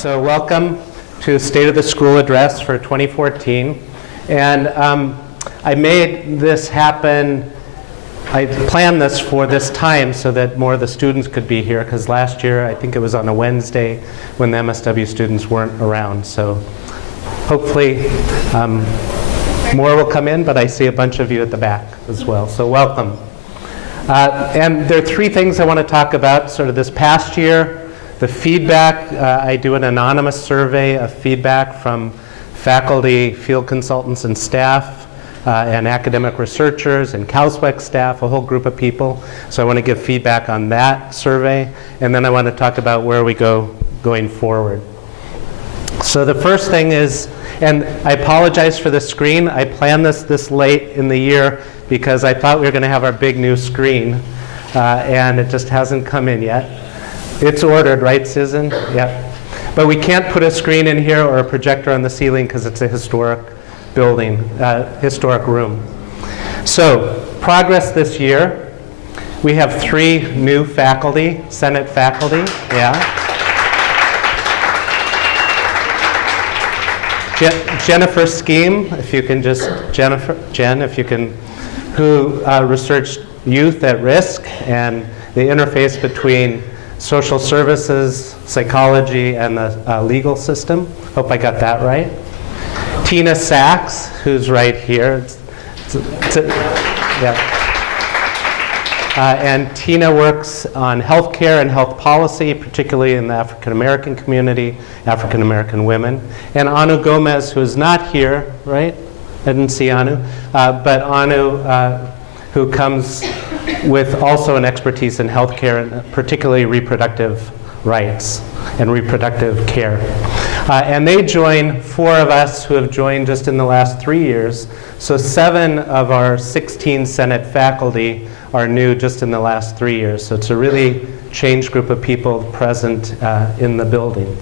So welcome to State of the School Address for 2014. And I made this happen, I planned this for this time so that more of the students could be here, because last year I think it was on a Wednesday when the MSW students weren't around. So hopefully more will come in, but I see a bunch of you at the back as well. So welcome. And there are three things I want to talk about sort of this past year. The feedback, I do an anonymous survey of feedback from faculty, field consultants, and staff, and academic researchers, and CalSPEC staff, a whole group of people. So I want to give feedback on that survey, and then I want to talk about where we go going forward. So the first thing is, and I apologize for the screen. I planned this late in the year because I thought we were going to have our big new screen, and it just hasn't come in yet. It's ordered, right, Susan? Yeah. But we can't put a screen in here or a projector on the ceiling because it's a historic building, historic room. So, progress this year. We have 3 new faculty, Senate faculty, yeah. Jennifer Scheme, if you can just, Jen, if you can, who researched youth at risk and the interface between social services, psychology, and the legal system. Hope I got that right. Tina Sachs, who's right here. And Tina works on healthcare and health policy, particularly in the African American community, African American women. And Anu Gomez, who's not here, right? I didn't see Anu. But Anu, who comes with also an expertise in healthcare, and particularly reproductive rights and reproductive care. And they join 4 of us who have joined just in the last 3 years. So 7 of our 16 Senate faculty are new just in the last 3 years. So it's a really changed group of people present in the building.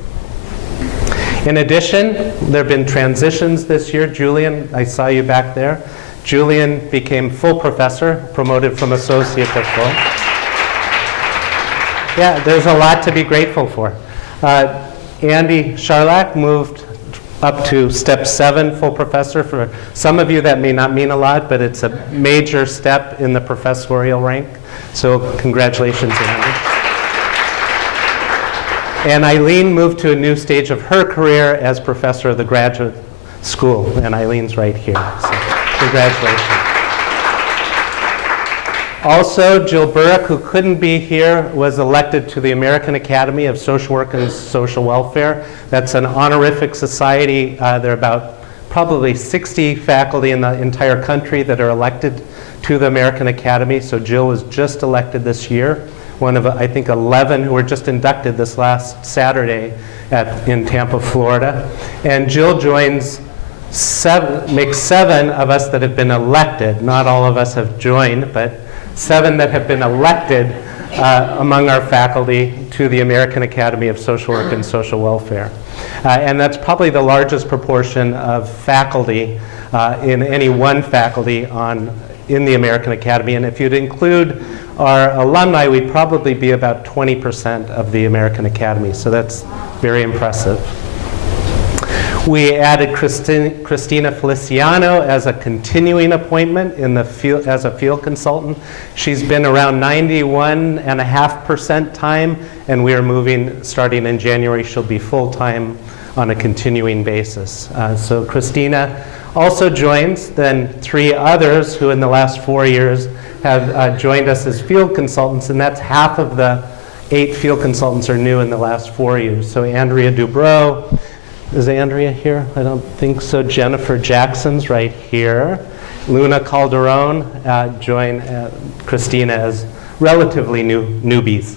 In addition, there have been transitions this year. Julian, I saw you back there. Julian became full professor, promoted from associate to full. Yeah, there's a lot to be grateful for. Andy Charlack moved up to step 7, full professor. For some of you that may not mean a lot, but it's a major step in the professorial rank. So congratulations, Andy. And Eileen moved to a new stage of her career as professor of the graduate school. And Eileen's right here. So congratulations. Also, Jill Burke, who couldn't be here, was elected to the American Academy of Social Work and Social Welfare. That's an honorific society. There are about probably 60 faculty in the entire country that are elected to the American Academy. So Jill was just elected this year. One of, I think, 11 who were just inducted this last Saturday in Tampa, Florida. And Jill joins makes 7 of us that have been elected. Not all of us have joined, but 7 that have been elected among our faculty to the American Academy of Social Work and Social Welfare. And that's probably the largest proportion of faculty in any one faculty in the American Academy. And if you'd include our alumni, we'd probably be about 20% of the American Academy. So that's very impressive. We added Christina Feliciano as a continuing appointment in the field, as a field consultant. She's been around 91.5% time, and we are moving, starting in January, she'll be full-time on a continuing basis. So Christina also joins, then 3 others who in the last 4 years have joined us as field consultants, and that's half of the 8 field consultants are new in the last 4 years. So Andrea Dubrow, is Andrea here? I don't think so. Jennifer Jackson's right here. Luna Calderon joined Christina as relatively newbies.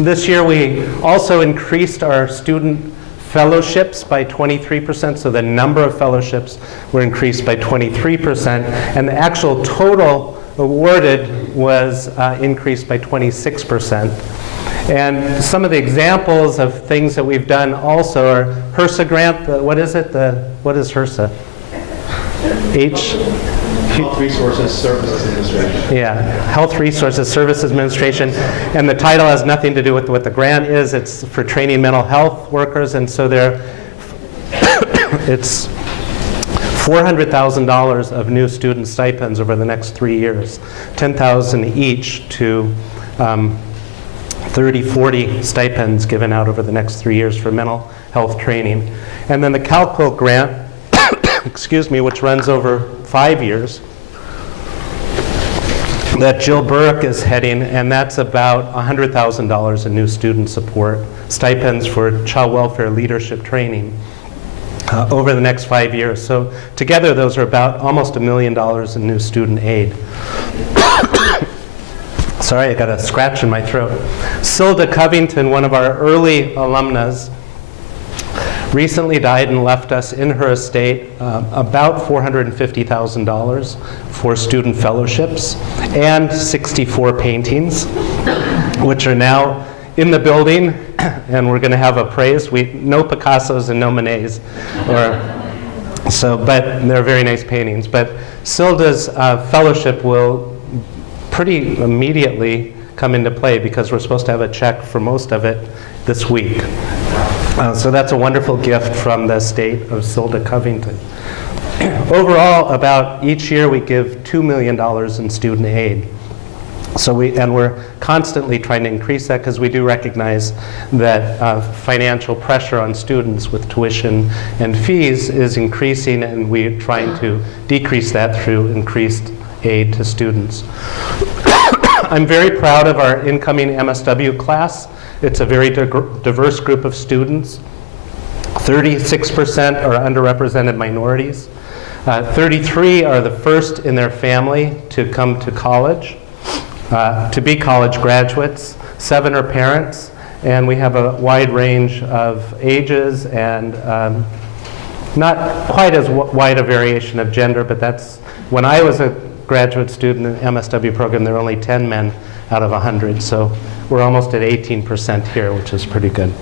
This year we also increased our student fellowships by 23%, so the number of fellowships were increased by 23%, and the actual total awarded was increased by 26%. And some of the examples of things that we've done also are HRSA grant. What is it? What is HRSA? Health Resources Services Administration. Yeah, Health Resources Services Administration. And the title has nothing to do with what the grant is. It's for training mental health workers. And so it's $400,000 of new student stipends over the next 3 years, $10,000 each to 30, 40 stipends given out over the next 3 years for mental health training. And then the CalQuil grant, excuse me, which runs over 5 years, that Jill Burke is heading, and that's about $100,000 in new student support, stipends for child welfare leadership training over the next 5 years. So together those are about almost $1 million in new student aid. Sorry, I got a scratch in my throat. Silda Covington, one of our early alumnas, recently died and left us in her estate about $450,000 for student fellowships and 64 paintings, which are now in the building, and we're going to have appraised. No Picassos and no Monets, but they're very nice paintings. But Silda's fellowship will pretty immediately come into play because we're supposed to have a check for most of it this week. So that's a wonderful gift from the estate of Silda Covington. Overall, about each year we give $2 million in student aid. So we're constantly trying to increase that because we do recognize that financial pressure on students with tuition and fees is increasing, and we're trying to decrease that through increased aid to students. I'm very proud of our incoming MSW class. It's a very diverse group of students. 36% are underrepresented minorities. 33 are the first in their family to come to college, to be college graduates. 7 are parents, and we have a wide range of ages and not quite as wide a variation of gender, but that's, when I was a graduate student in the MSW program, there were only 10 men out of 100, so we're almost at 18% here, which is pretty good.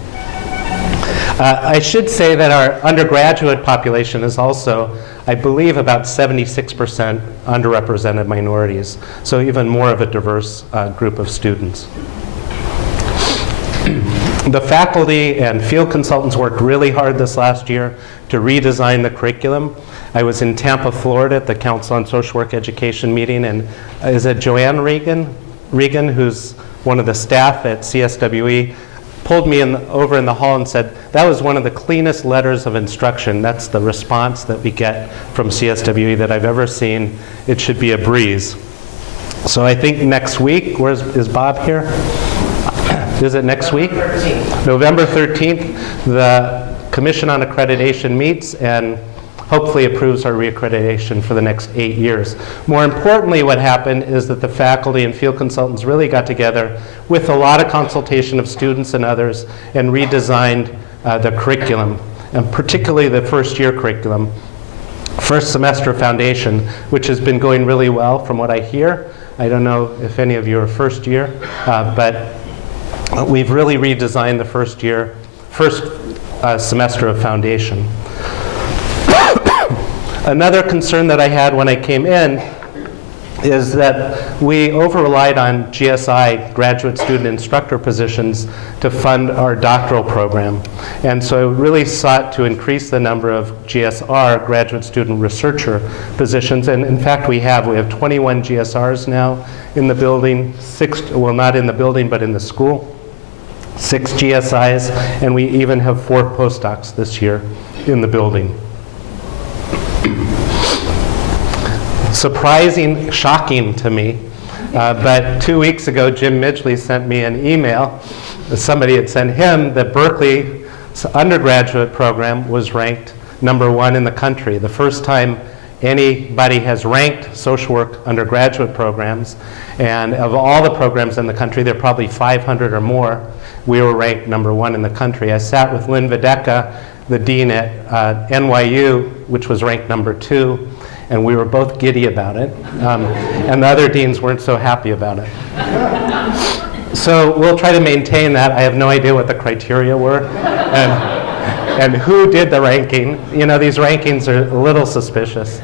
I should say that our undergraduate population is also, I believe, about 76% underrepresented minorities, so even more of a diverse group of students. The faculty and field consultants worked really hard this last year to redesign the curriculum. I was in Tampa, Florida at the Council on Social Work Education meeting, and is it Joanne Regan, who's one of the staff at CSWE, pulled me over in the hall and said, that was one of the cleanest letters of instruction. That's the response that we get from CSWE that I've ever seen. It should be a breeze. So I think next week, is Bob here? Is it next week? November 13th, the Commission on Accreditation meets and hopefully approves our reaccreditation for the next 8 years. More importantly, what happened is that the faculty and field consultants really got together with a lot of consultation of students and others and redesigned the curriculum, and particularly the first year curriculum, first semester foundation, which has been going really well from what I hear. I don't know if any of you are first year, but we've really redesigned the first semester of foundation. Another concern that I had when I came in is that we over-relied on GSI, graduate student instructor positions, to fund our doctoral program. And so I really sought to increase the number of GSR, graduate student researcher positions. And in fact, we have 21 GSRs now in the building, 6, well, not in the building, but in the school, 6 GSIs, and we even have 4 postdocs this year in the building. Surprising, shocking to me, but 2 weeks ago, Jim Midgley sent me an email. Somebody had sent him that Berkeley's undergraduate program was ranked #1 in the country. The first time anybody has ranked social work undergraduate programs, and of all the programs in the country, there are probably 500 or more, we were ranked #1 in the country. I sat with Lynn Videka, the dean at NYU, which was ranked #2, and we were both giddy about it, and the other deans weren't so happy about it. So we'll try to maintain that. I have no idea what the criteria were and who did the ranking. You know, these rankings are a little suspicious.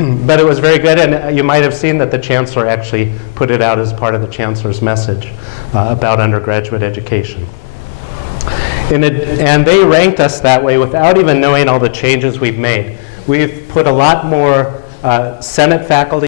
But it was very good, and you might have seen that the chancellor actually put it out as part of the chancellor's message about undergraduate education. And they ranked us that way without even knowing all the changes we've made. We've put a lot more Senate faculty